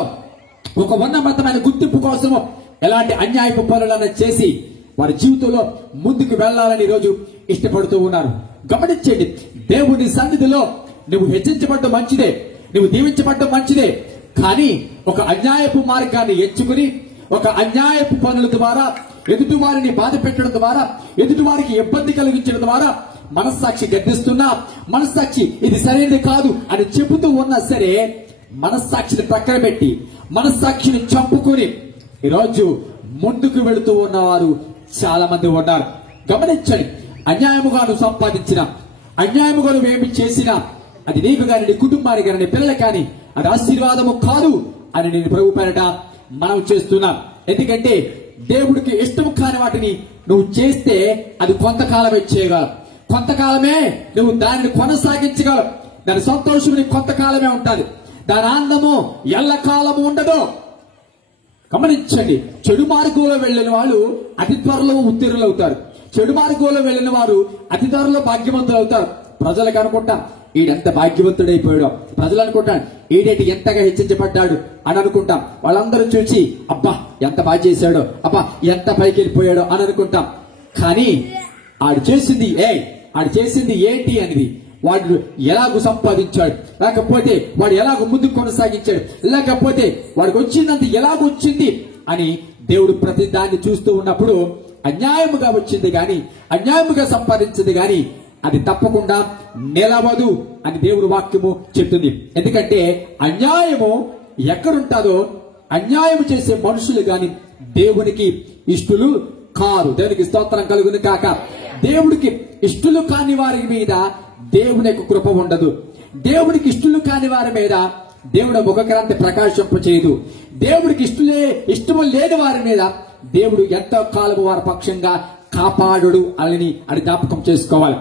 ఒక ఉన్నతమైన గుర్తింపు కోసము ఎలాంటి అన్యాయపు పనులను చేసి వారి జీవితంలో ముందుకు వెళ్లాలని ఈరోజు ఇష్టపడుతూ ఉన్నారు. గమనించండి, దేవుని సన్నిధిలో నువ్వు హెచ్చించబడ్డం మంచిదే, నువ్వు దీవించబడ్డం మంచిదే. కానీ ఒక అన్యాయపు మార్గాన్ని ఎంచుకుని ఒక అన్యాయపు పనుల ద్వారా ఎదుటి వారిని బాధ పెట్టడం ద్వారా, ఎదుటి వారికి ఇబ్బంది కలిగించడం ద్వారా మనస్సాక్షి గద్దిస్తున్నా, మనస్సాక్షి ఇది సరైనది కాదు అని చెబుతూ ఉన్నా సరే మనస్సాక్షిని ప్రక్కన పెట్టి మనస్సాక్షిని చంపుకుని ఈరోజు ముందుకు వెళుతూ ఉన్నవారు చాలా మంది ఉన్నారు. గమనించండి, అన్యాయముగా నువ్వు సంపాదించిన, అన్యాయముగా నువ్వేమి చేసినా అది నీకు కానీ నీ కుటుంబానికి కానీ నీ పిల్లలు కానీ అది ఆశీర్వాదము కాదు అని నేను ప్రభు పేరట మనం చేస్తున్నాం. ఎందుకంటే దేవుడికి ఇష్టం కాని వాటిని నువ్వు చేస్తే అది కొంతకాలమే చేయగలవు, కొంతకాలమే నువ్వు దానిని కొనసాగించగలవు. దాని సంతోషం నీకు కొంతకాలమే ఉంటుంది, దాని ఆనందము ఎల్లకాలము ఉండదు. గమనించండి, చెడు మార్గంలో వెళ్లిన వాళ్ళు అతి త్వరలో ఉత్తీర్ణులు అవుతారు, చెడు మార్గంలో వెళ్లిన వారు అతి త్వరలో భాగ్యవంతులు అవుతారు. ప్రజలకు అనుకుంటా ఈడెంత భాగ్యవంతుడైపోయాడు, ప్రజలు అనుకుంటాను ఈడేటి ఎంతగా హెచ్చించబడ్డాడు అని అనుకుంటాం. వాళ్ళందరూ చూసి అబ్బా ఎంత బాగా చేశాడో, అబ్బా ఎంత పైకి వెళ్ళిపోయాడో అని అనుకుంటాం. కానీ ఆడు చేసింది ఏంటి అనేది, వాడు ఎలాగూ సంపాదించాడు, లేకపోతే వాడు ఎలాగో ముందుకు కొనసాగించాడు, లేకపోతే వాడికి వచ్చిందంత ఎలాగో వచ్చింది అని దేవుడు ప్రతి దాన్ని చూస్తూ ఉన్నప్పుడు అన్యాయముగా వచ్చింది గాని, అన్యాయముగా సంపాదించింది గాని అది తప్పకుండా నిలవదు అని దేవుడు వాక్యము చెప్తుంది. ఎందుకంటే అన్యాయము ఎక్కడుంటాదో అన్యాయము చేసే మనుషులు గాని దేవునికి ఇష్టలు కారు. దేవునికి స్తోత్రం కలుగును కాక. దేవుడికి ఇష్టలు కాని వారి మీద దేవుని యొక్క కృప ఉండదు. దేవుడికి ఇష్టలు కాని వారి మీద దేవుడు ముఖక్రాంతి ప్రకాశింప చేయదు. దేవుడికి ఇష్టము లేని వారి మీద దేవుడు ఎంతో కాలము వారి పక్షంగా కాపాడు అని జ్ఞాపకం చేసుకోవాలి.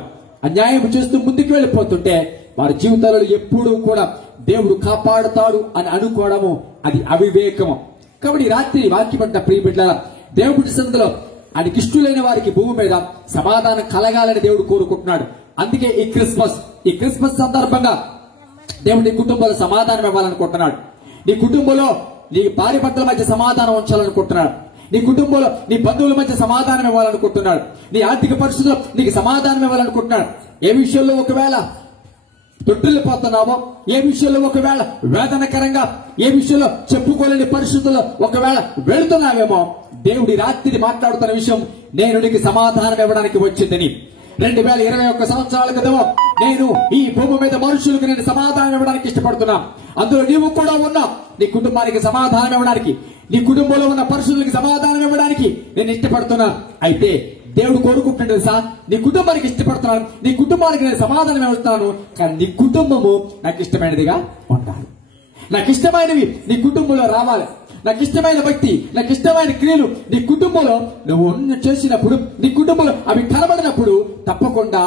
అన్యాయం చేస్తూ ముందుకు వెళ్ళిపోతుంటే వారి జీవితాలలో ఎప్పుడూ కూడా దేవుడు కాపాడుతాడు అని అనుకోవడము అది అవివేకము. కాబట్టి రాత్రి వాక్యపడ్డ ప్రియబిడ్డలారా, దేవుడి సన్నిధిలో ఆయనకి ఇష్టలైన వారికి భూమి మీద సమాధానం కలగాలని దేవుడు కోరుకుంటున్నాడు. అందుకే ఈ క్రిస్మస్ సందర్భంగా దేవుడు నీ కుటుంబంలో సమాధానం ఇవ్వాలనుకుంటున్నాడు. నీ కుటుంబంలో నీ భార్య భర్తల మధ్య సమాధానం ఉంచాలనుకుంటున్నాడు. నీ కుటుంబంలో నీ బంధువుల మధ్య సమాధానం ఇవ్వాలనుకుంటున్నాడు. నీ ఆర్థిక పరిస్థితుల్లో నీకు సమాధానం ఇవ్వాలనుకుంటున్నాడు. ఏ విషయంలో ఒకవేళ తొట్టిల్లిపోతున్నావో, ఏ విషయంలో ఒకవేళ వేదనకరంగా, ఏ విషయంలో చెప్పుకోలేని పరిస్థితుల్లో ఒకవేళ వెళుతున్నావేమో దేవుడి రాత్రి మాట్లాడుతున్న విషయం, నేను నీకు సమాధానం ఇవ్వడానికి వచ్చిందని. 2021 సంవత్సరాల క్రితం నేను ఈ భూమి మీద మనుషులకు నేను సమాధానం ఇవ్వడానికి ఇష్టపడుతున్నా. అందులో నీవు కూడా ఉన్నావు. నీ కుటుంబానికి సమాధానం ఇవ్వడానికి, నీ కుటుంబంలో ఉన్న పరిస్థితులకు సమాధానం ఇవ్వడానికి నేను ఇష్టపడుతున్నా. అయితే దేవుడు కోరుకుంటున్నాడు సార్, నీ కుటుంబానికి ఇష్టపడుతున్నాను, నీ కుటుంబానికి నేను సమాధానం ఇస్తాను, కానీ నీ కుటుంబము నాకు ఇష్టమైనదిగా ఉండాలి. నాకు ఇష్టమైనవి నీ కుటుంబంలో రావాలి. నాకు ఇష్టమైన వ్యక్తి, నాకు ఇష్టమైన క్రియలు నీ కుటుంబంలో నువ్వు చేసినప్పుడు, నీ కుటుంబంలో అవి కనబడినప్పుడు తప్పకుండా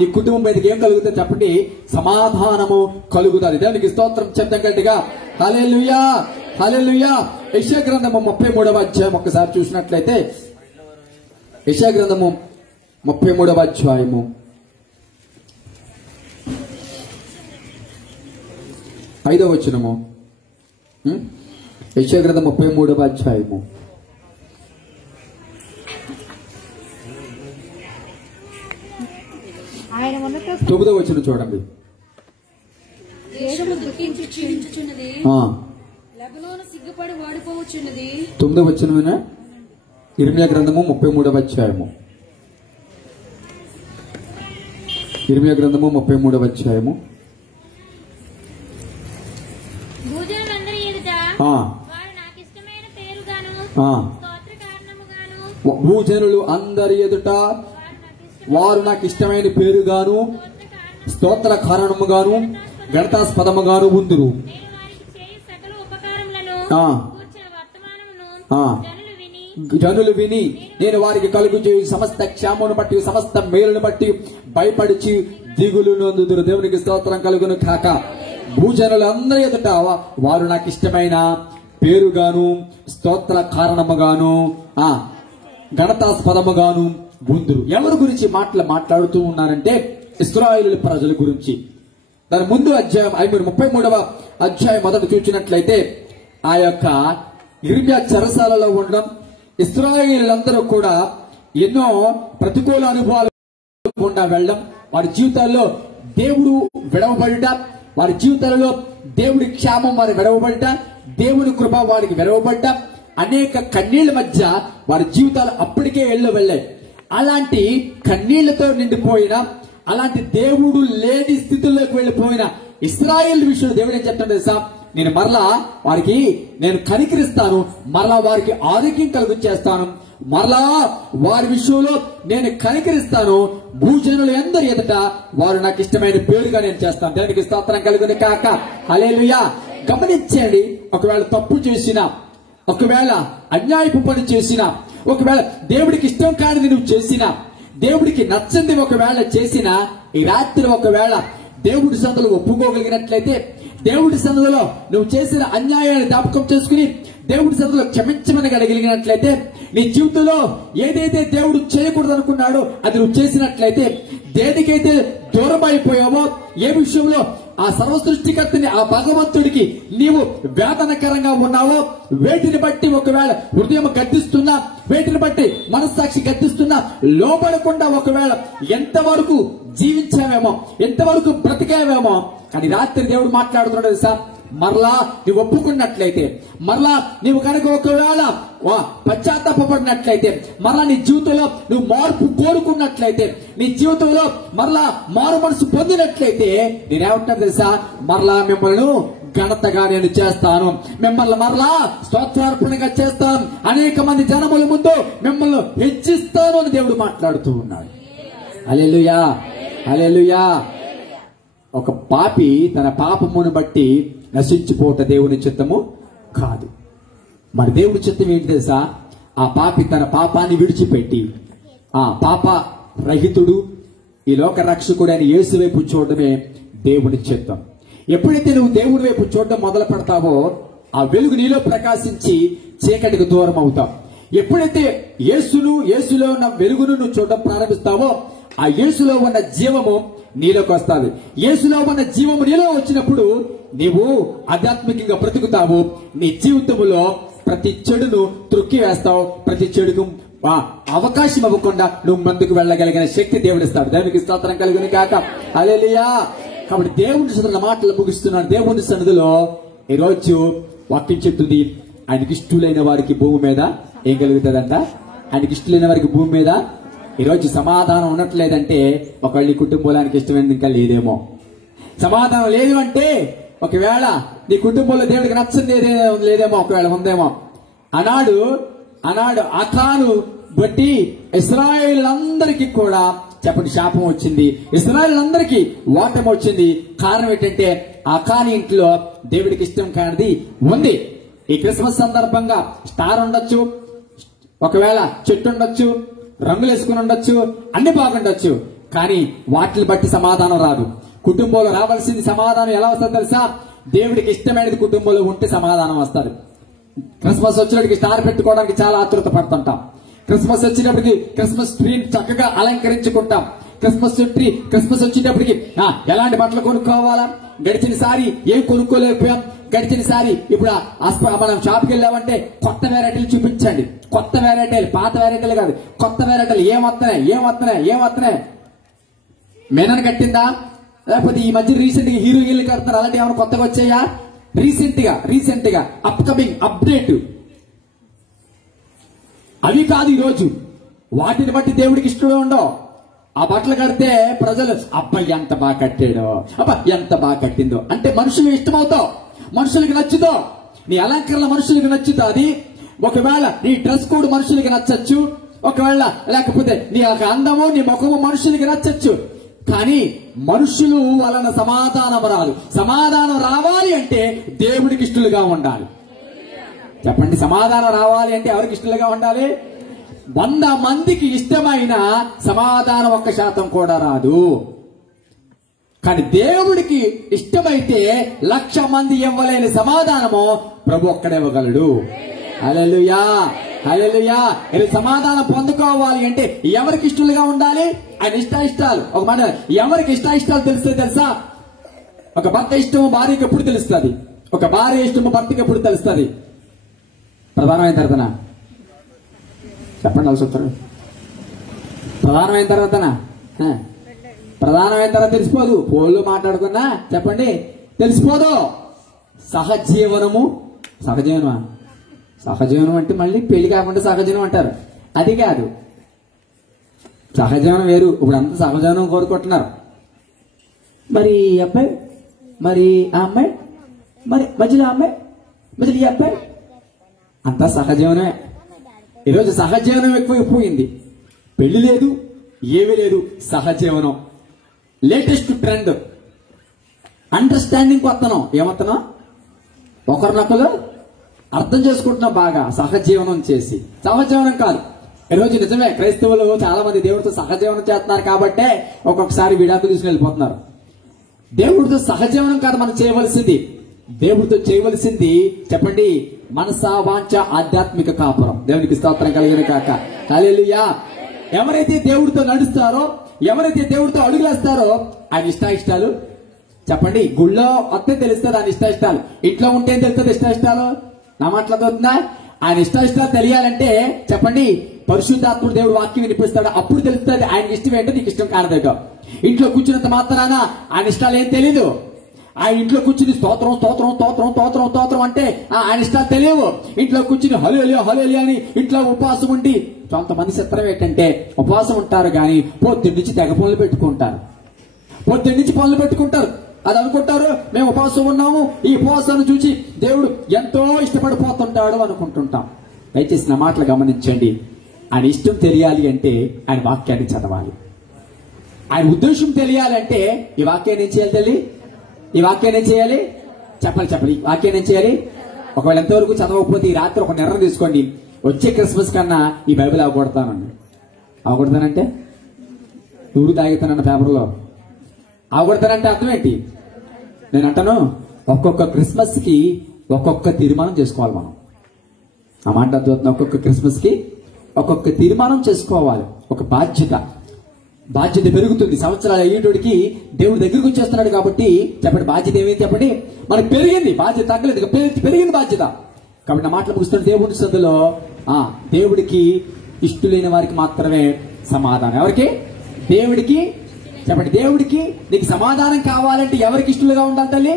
నీ కుటుంబం మీదకి ఏం కలుగుతుంది చెప్పండి? సమాధానము కలుగుతుంది. దేవునికి స్తోత్రం చెప్తాం గట్టిగా. హల్లెలూయా, హల్లెలూయా. యెషయా గ్రంథము 33వ అధ్యాయం ఒకసారి చూసినట్లయితే, యెషయా గ్రంథము 33వ అధ్యాయము 5వ వచనము. యెషయా గ్రంథం 33వ అధ్యాయము 9వ వచనం చూడండి. దేశము దుఃఖించి క్షీణించుచున్నది, లెబనోను సిగ్గుపడి వాడిపోవచ్చున్నది. 9వ వచనమేనా? ఇర్మియా గ్రంథము 33వ అధ్యాయము. ఇర్మియా గ్రంథము 33వ అధ్యాయము. భూజనులందరి ఎదుట వారు నాకు ఇష్టమైన పేరుగాను స్తోత్ర కారణముగాను, భూజనులు అందరి ఎదుట వారు నాకు ఇష్టమైన పేరుగాను స్తోత్ర కారణముగాను గణతాస్పదముగాను ఉందురు. నేను వారికి చేయు సకల ఉపకారములను గూర్చిన వర్తమానమును జనులు విని నేను వారికి కలుగు చేయు సమస్త క్షేమమును బట్టి, సమస్త మేలును బట్టి భయపడిచి దిగులు నొందుదురు. దేవునికి స్తోత్రం కలుగును కాక. భూజనులందరి ఎదుట వారు నాకు ఇష్టమైన పేరుగాను స్తోత్ర కారణముగాను ఘనతాస్పదముగాను ఉందురు. ఎవరి గురించి మాట్లాడుతూ ఉన్నారంటే ఇశ్రాయేలు ప్రజల గురించి. దాని ముందు అధ్యాయం 33వ అధ్యాయం మొదటి చూసినట్లయితే ఆ యొక్క యిర్మీయా చెరసాలలో ఉండడం, ఇశ్రాయేలులందరూ కూడా ఎన్నో ప్రతికూల అనుభవాలు గుండా వెళ్ళడం, వారి జీవితాల్లో దేవుడు విడవబడుట, వారి జీవితాలలో దేవుడి క్షేమం వారి విడవబడ్డ, దేవుని కృప వారికి విడవబడ్డ, అనేక కన్నీళ్ల మధ్య వారి జీవితాలు అప్పటికే వెళ్ళాయి. అలాంటి కన్నీళ్లతో నిండిపోయిన, అలాంటి దేవుడు లేని స్థితిలోకి వెళ్లిపోయిన ఇశ్రాయేలు విషయంలో దేవుడు ఏం చెప్తాడు తెలుసా? నేను మరలా వారికి నేను కనికరిస్తాను, మరలా వారికి ఆరోగ్యం కలుగచేస్తాను, మరలా వారి విషయంలో నేను కనికరిస్తాను, భూజనులు అందరి ఎదుట వారు నాకు ఇష్టమైన పేరుగా నేను చేస్తాను. దేవునికి స్తోత్రం కలుగును కాక. హల్లెలూయా. గమనించండి, ఒకవేళ తప్పు చేసినా, ఒకవేళ అన్యాయపు పని చేసినా, ఒకవేళ దేవుడికి ఇష్టం కానిది నువ్వు చేసినా, దేవుడికి నచ్చంది ఒకవేళ చేసినా, ఈ రాత్రి ఒకవేళ దేవుడి సన్నిధిలో ఒప్పుకోగలిగినట్లయితే, దేవుడి సన్నిధిలో నువ్వు చేసిన అన్యాయాన్ని జ్ఞాపకం చేసుకుని దేవుడి సన్నిధిలో క్షమించమని గలిగినట్లయితే, నీ జీవితంలో ఏదైతే దేవుడు చేయకూడదు అనుకున్నాడో అది నువ్వు చేసినట్లయితే, దేనికైతే దూరం అయిపోయావో, ఏ విషయంలో ఆ సర్వ సృష్టికర్తని, ఆ భగవంతుడికి నీవు వేదనకరంగా ఉన్నావో, వేటిని బట్టి ఒకవేళ హృదయం గద్దిస్తున్నా, వేటిని బట్టి మనస్సాక్షి గద్దిస్తున్నా, లోపడకుండా ఒకవేళ ఎంతవరకు జీవించావేమో, ఎంతవరకు బ్రతికావేమో, కానీ రాత్రి దేవుడు మాట్లాడుతున్నాడు సార్. మరలా నువ్వు ఒప్పుకున్నట్లయితే, మరలా నీవు కనుక ఒకవేళ పశ్చాత్తాపడినట్లయితే, మరలా నీ జీవితంలో నువ్వు మార్పు కోరుకున్నట్లయితే, నీ జీవితంలో మరలా మారు మనసు పొందినట్లయితే, నేనేమంటున్నా తెలుసా? మరలా మిమ్మల్ని ఘనతగా నేను చేస్తాను, మిమ్మల్ని మరలా స్తోత్రార్పణగా చేస్తాను, అనేక మంది జనముల ముందు మిమ్మల్ని హెచ్చిస్తాను అని దేవుడు మాట్లాడుతూ ఉన్నాడు. హల్లెలూయా, హల్లెలూయా. ఒక పాపి తన పాపమును బట్టి నశించిపోట దేవుని చిత్తము కాదు. మరి దేవుడి చిత్తం ఏంటి తెలుసా? ఆ పాపి తన పాపాన్ని విడిచిపెట్టి ఆ పాప రహితుడు, ఈ లోక రక్షకుడు అని యేసు వైపు చూడడమే దేవుని చిత్తం. ఎప్పుడైతే నువ్వు దేవుడి వైపు చూడడం మొదలు పెడతావో, ఆ వెలుగు నీలో ప్రకాశించి చీకటికి దూరం అవుతావు. ఎప్పుడైతే యేసులో ఉన్న వెలుగును నువ్వు చూడడం ప్రారంభిస్తావో, ఆ యేసులో ఉన్న జీవము నీలోకి వస్తుంది. యేసులో ఉన్న జీవము నీలో వచ్చినప్పుడు నీవు ఆధ్యాత్మికంగా బ్రతుకుతావు. నీ జీవితంలో ప్రతి చెడును త్రొక్కి వేస్తావు, ప్రతి చెడుకు అవకాశం ఇవ్వకుండా నువ్వు ముందుకు వెళ్ళగలిగిన శక్తి దేవుడిస్తాడు. దేవునికి స్తోత్రం కలుగును కాక. హల్లెలూయా. కాబట్టి దేవుని సన్నిధిలో మాటలు ముగిస్తున్నాను. దేవుని సన్నిధిలో ఈ రోజు వాక్యం చెప్తుంది, ఆయనకి ఇష్టలైన వారికి భూమి మీద ఏం కలుగుతుందంట? ఆయనకి ఇష్టలైన వారికి భూమి మీద ఈరోజు సమాధానం ఉన్నట్లేదంటే, ఒకవేళ నీ కుటుంబానికి ఇష్టమైనది ఇంకా లేదేమో. సమాధానం లేదు అంటే ఒకవేళ నీ కుటుంబంలో దేవుడికి నచ్చని లేదేమో, ఒకవేళ ఉందేమో. అనాడు అకాను బట్టి ఇశ్రాయేలులందరికీ కూడా చెప్పండి శాపం వచ్చింది, ఇశ్రాయేలులందరికీ ఓటమి వచ్చింది. కారణం ఏంటంటే అకాని ఇంట్లో దేవుడికి ఇష్టం కానిది ఉంది. ఈ క్రిస్మస్ సందర్భంగా స్టార్ ఉండొచ్చు, ఒకవేళ చెట్టు ఉండొచ్చు, రంగులు వేసుకుని ఉండొచ్చు, అన్ని బాగుండొచ్చు, కానీ వాటిని బట్టి సమాధానం రాదు. కుటుంబంలో రావాల్సింది సమాధానం ఎలా వస్తుంది తెలుసా? దేవుడికి ఇష్టమైనది కుటుంబంలో ఉంటే సమాధానం వస్తుంది. క్రిస్మస్ వచ్చినప్పటికి స్టార్ పెట్టుకోవడానికి చాలా ఆతృత పడుతుంటాం. క్రిస్మస్ వచ్చినప్పటికి క్రిస్మస్ ట్రీని చక్కగా అలంకరించుకుంటాం. క్రిస్మస్ వచ్చేటప్పటికి ఎలాంటి బట్టలు కొనుక్కోవాలా, గడిచిన సారి ఏం కొనుక్కోలేకపోయాం, గడిచిన సారి ఇప్పుడు మనం షాప్కి వెళ్ళామంటే కొత్త వెరైటీలు చూపించండి. కొత్త వెరైటీలు, పాత వెరైటీలు కాదు, కొత్త వెరైటీలు ఏమొస్తున్నాయి. మేనని కట్టిందా, లేకపోతే ఈ మధ్య రీసెంట్ గా హీరోయిన్లు కడుతున్నారు, అలాంటి ఏమైనా కొత్తగా వచ్చాయా? రీసెంట్ గా అప్కమింగ్ అప్డేట్ అవి కాదు. ఈరోజు వాటిని బట్టి దేవుడికి ఇష్టమే ఉండవు. ఆ బట్టలు కడితే ప్రజలు అబ్బాయి ఎంత బాగా కట్టాడో, అబ్బా ఎంత బాగా కట్టిందో అంటే మనుషులు ఇష్టమవుతావు, మనుషులకి నచ్చుతో, నీ అలంకరణ మనుషులకి నచ్చుతుంది. ఒకవేళ నీ డ్రెస్ కోడ్ మనుషులకి నచ్చచ్చు, ఒకవేళ లేకపోతే నీ యొక్క అందము, నీ ముఖము మనుషులకి నచ్చచ్చు. కానీ మనుషులు వలన సమాధానం రాదు. సమాధానం రావాలి అంటే దేవుడికి ఇష్టలుగా ఉండాలి. చెప్పండి, సమాధానం రావాలి అంటే ఎవరికి ఇష్టలుగా ఉండాలి? 100 మందికి ఇష్టమైన సమాధానం 1% కూడా రాదు. కానీ దేవుడికి ఇష్టమైతే 1,00,000 మంది ఇవ్వలేని సమాధానము ప్రభు ఒక్కడే ఇవ్వగలడు. హల్లెలూయా, హల్లెలూయా. సమాధానం పొందుకోవాలి అంటే ఎవరికి ఇష్టలుగా ఉండాలి? ఆయన ఇష్టాలు. ఒక మాట, ఎవరికి ఇష్టాలు తెలుసా? ఒక భర్త ఇష్టము భార్యకి ఎప్పుడు తెలుస్తుంది? ఒక భార్య ఇష్టము భర్తకి ఎప్పుడు తెలుస్తుంది? ప్రధానమైన తర్వాతనా చెప్పండి, అలసొస్తారు. ప్రధానమైన తర్వాతనా? ప్రధానమైన తర్వాత తెలిసిపోదు. పోళ్ళు మాట్లాడుకున్నా చెప్పండి తెలిసిపోదు. సహజీవనము. సహజీవనం అంటే మళ్ళీ పెళ్లి కాకుండా సహజీవనం అంటారు. అది కాదు, సహజీవనం వేరు. ఇప్పుడు అంతా సహజీవనం కోరుకుంటున్నారు. మరి ఈ అబ్బాయి, మరి ఆ అమ్మాయి, మరి మధ్యలో ఆ అమ్మాయి, మధ్యలో ఈ అబ్బాయి, అంతా సహజీవనమే. ఈరోజు సహజీవనం ఎక్కువైపోయింది. పెళ్లి లేదు, ఏమీ లేదు, సహజీవనం. Latest trend. అండర్స్టాండింగ్ వస్తున్నాం. ఏమవుతున్నాం? ఒకరినొకరు అర్థం చేసుకుంటున్నాం బాగా సహజీవనం చేసి. సహజీవనం కాదు. ఈరోజు నిజమే క్రైస్తవులు చాలా మంది దేవుడితో సహజీవనం చేస్తున్నారు కాబట్టే ఒక్కొక్కసారి విడాకులు తీసుకుని వెళ్ళిపోతున్నారు. దేవుడితో సహజీవనం కాదు మనం చేయవలసింది. దేవుడితో చేయవలసింది చెప్పండి, మనసా వాంఛ ఆధ్యాత్మిక కాపురం. దేవునికి స్తోత్రం కలిగిన కాక. హల్లెలూయా. ఎవరైతే దేవుడితో నడుస్తారో, ఎవరైతే దేవుడితో అడుగులేస్తారో ఆయన ఇష్టాలు చెప్పండి. గుళ్ళో వస్తే తెలుస్తుంది ఆయన ఇష్టాలు. ఇంట్లో ఉంటే తెలుస్తుంది ఇష్టాలు. నా మాట్లాడుతుందా? ఆయన ఇష్టాలు తెలియాలంటే చెప్పండి, పరిశుద్ధాత్ముడు దేవుడు వాక్యం వినిపిస్తాడు. అప్పుడు తెలుస్తుంది ఆయన ఇష్టం ఏంటో నీకు ఇష్టం కానదేగా. ఇంట్లో కూర్చున్నంత మాత్రాన ఆయన ఇష్టాలు ఏం తెలీదు. ఆయన ఇంట్లో కూర్చుని స్తోత్రం అంటే ఆయన ఇష్టాలు తెలియవు. ఇంట్లో కూర్చుని హల్లెలూయా అని ఇంట్లో ఉపవాసం ఉండి, కొంతమంది చిత్రం ఏంటంటే ఉపవాసం ఉంటారు కానీ పొద్దున్న నుంచి తెగ పనులు పెట్టుకుంటారు. అది అనుకుంటారు మేము ఉపవాసం ఉన్నాము, ఈ ఉపవాసాన్ని చూసి దేవుడు ఎంతో ఇష్టపడిపోతుంటాడు అనుకుంటుంటాం. దయచేసి నా మాటలు గమనించండి. ఆయన ఇష్టం తెలియాలి అంటే ఆయన వాక్యాన్ని చదవాలి. ఆయన ఉద్దేశం తెలియాలంటే ఈ వాక్యాన్ని ఏం చేయాలి తల్లి? ఈ వాక్యాన్ని ఏం చేయాలి? చెప్పాలి. ఈ వాక్యాన్ని ఏం చేయాలి? ఒకవేళ ఎంతవరకు చదవకపోతే ఈ రాత్రి ఒక నిర్ణయం తీసుకోండి. వచ్చే క్రిస్మస్ కన్నా ఈ బైబిల్ అవగొడతానంటే నువ్వు తాగుతానన్న పేపర్లో అవగొడతానంటే అర్థం ఏంటి? నేను అంటాను, ఒక్కొక్క క్రిస్మస్ కి ఒక్కొక్క తీర్మానం చేసుకోవాలి మనం. ఆ మాట అర్థమవుతుంది. ఒక్కొక్క క్రిస్మస్ కి ఒక్కొక్క తీర్మానం చేసుకోవాలి. ఒక బాధ్యత పెరుగుతుంది. సంవత్సరాలు అయ్యేటోడికి దేవుడి దగ్గరికి వచ్చేస్తున్నాడు కాబట్టి చెప్పండి, బాధ్యత ఏమైంది చెప్పండి? మనకు పెరిగింది. బాధ్యత తగ్గలేదు, పెరిగింది బాధ్యత. కాబట్టి నా మాటలు ముగిస్తున్న దేవుడి శ్రద్ధలో దేవుడికి ఇష్టలేని వారికి మాత్రమే సమాధానం. ఎవరికి? దేవుడికి. చెప్పండి, దేవుడికి నీకు సమాధానం కావాలంటే ఎవరికి ఇష్టలుగా ఉండాలి తల్లి?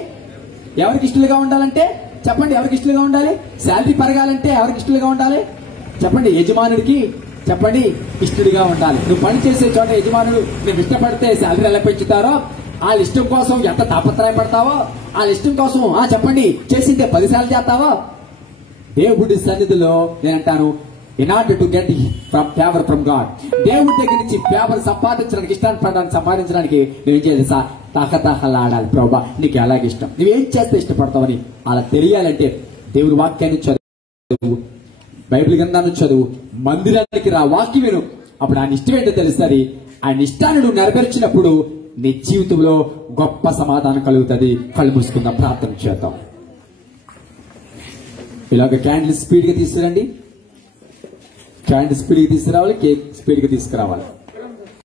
ఎవరికి ఇష్టలుగా ఉండాలంటే చెప్పండి, ఎవరికి ఇష్టలుగా ఉండాలి? శాలరీ పెరగాలంటే ఎవరికి ఇష్టలుగా ఉండాలి? చెప్పండి, యజమానుడికి చెప్పండి ఇష్టడిగా ఉండాలి. నువ్వు పని చేసే చోట యజమానుడు నువ్వు ఇష్టపడితే శాలరీ ఎలా పెంచుతారో, వాళ్ళ ఇష్టం కోసం ఎంత తాపత్రయపడతావో, వాళ్ళ ఇష్టం కోసం చెప్పండి చేసిందే 10 సార్లు చేస్తావో. దేవుడి సన్నిధిలో నేనంటాను, in order to get favor from God, దేవుడి దగ్గర నుంచి ఫేవర్ సంపాదించడానికి, ఇష్టాన్ని సంపాదించడానికి నువ్వేం చేయాలి? తాకతాకలాడాలి. ప్రభా నీకు ఎలాగ ఇష్టం, నువ్వేం చేస్తే ఇష్టపడతావని అలా తెలియాలంటే దేవుడి వాక్యాన్ని చదువు, బైబిల్ గ్రంథాన్ని చదువు, మందిరానికి రా, వాక్యం విను. అప్పుడు ఆయన ఇష్టం ఏంటో తెలుస్తుంది. ఆయన ఇష్టాన్ని నువ్వు నెరవేర్చినప్పుడు నీ జీవితంలో గొప్ప సమాధానం కలుగుతుంది. కళ్ళు మూసుకుందాం, ప్రార్థన చేద్దాం. ఇలాగ క్యాండిల్ స్పీడ్ గా తీసుకురండి. క్యాండిల్ స్పీడ్ గా తీసుకురావాలి, కేక్ స్పీడ్ గా తీసుకురావాలి.